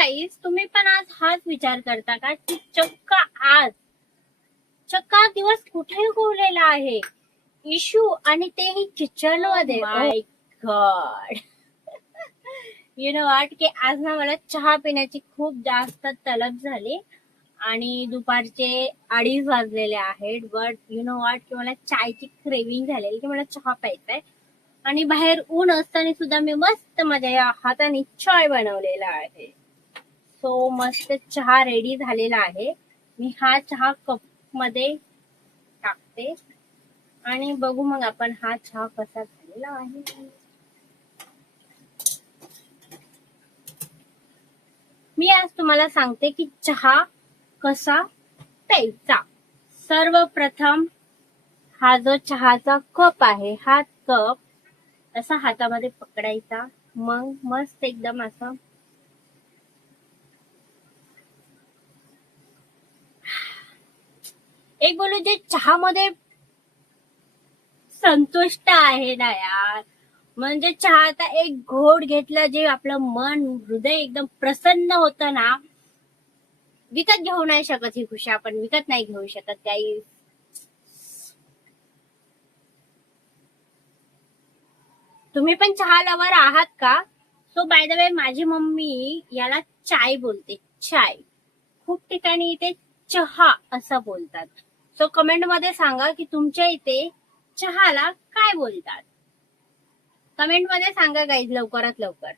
गाईस, तुम्ही पण आज हाच विचार करता का की चक्क दिवस कुठे उगवलेला आहे इशू, आणि तेही किचन मध्ये. माय गॉड. यु नो वॉट की आज ना मला चहा पिण्याची खूप जास्त तलब झाली आणि दुपारचे 2:30 वाजलेले आहेत. बट यु नो वॉट की मला चायची क्रेविंग झालेली की मला चहा प्यायचा आहे आणि बाहेर ऊन असताना सुद्धा मी मस्त माझ्या या हाताने चाय बनवलेला आहे. सो मस्त चहा रेडी झालेला आहे. मी हा चहा कप मध्ये टाकते आणि बघू मग आपण हा चहा कसा झालेला आहे. मी आज तुम्हाला सांगते की चहा कसा प्यायचा. सर्वप्रथम हा जो चहाचा कप आहे, हा कप असा हातामध्ये पकडायचा, मग मस्त एकदम असं एक बोलू जे चहामध्ये संतुष्ट आहे ना यार, म्हणजे चहाचा एक घोट घेतला जे आपलं मन हृदय एकदम प्रसन्न होतं ना. विकत घेऊ नाही शकत ही खुशी, आपण विकत नाही घेऊ शकत काही. तुम्ही पण चहा लवर आहात का? सो बाय द वे माझी मम्मी याला चाय बोलते, चाय. खूप ठिकाणी इथे चहा असं बोलतात. सो कमेंट मध्ये सांगा की तुमच्या इथे चहाला काय बोलतात. कमेंट मध्ये सांगा गाईज लवकरात लवकर.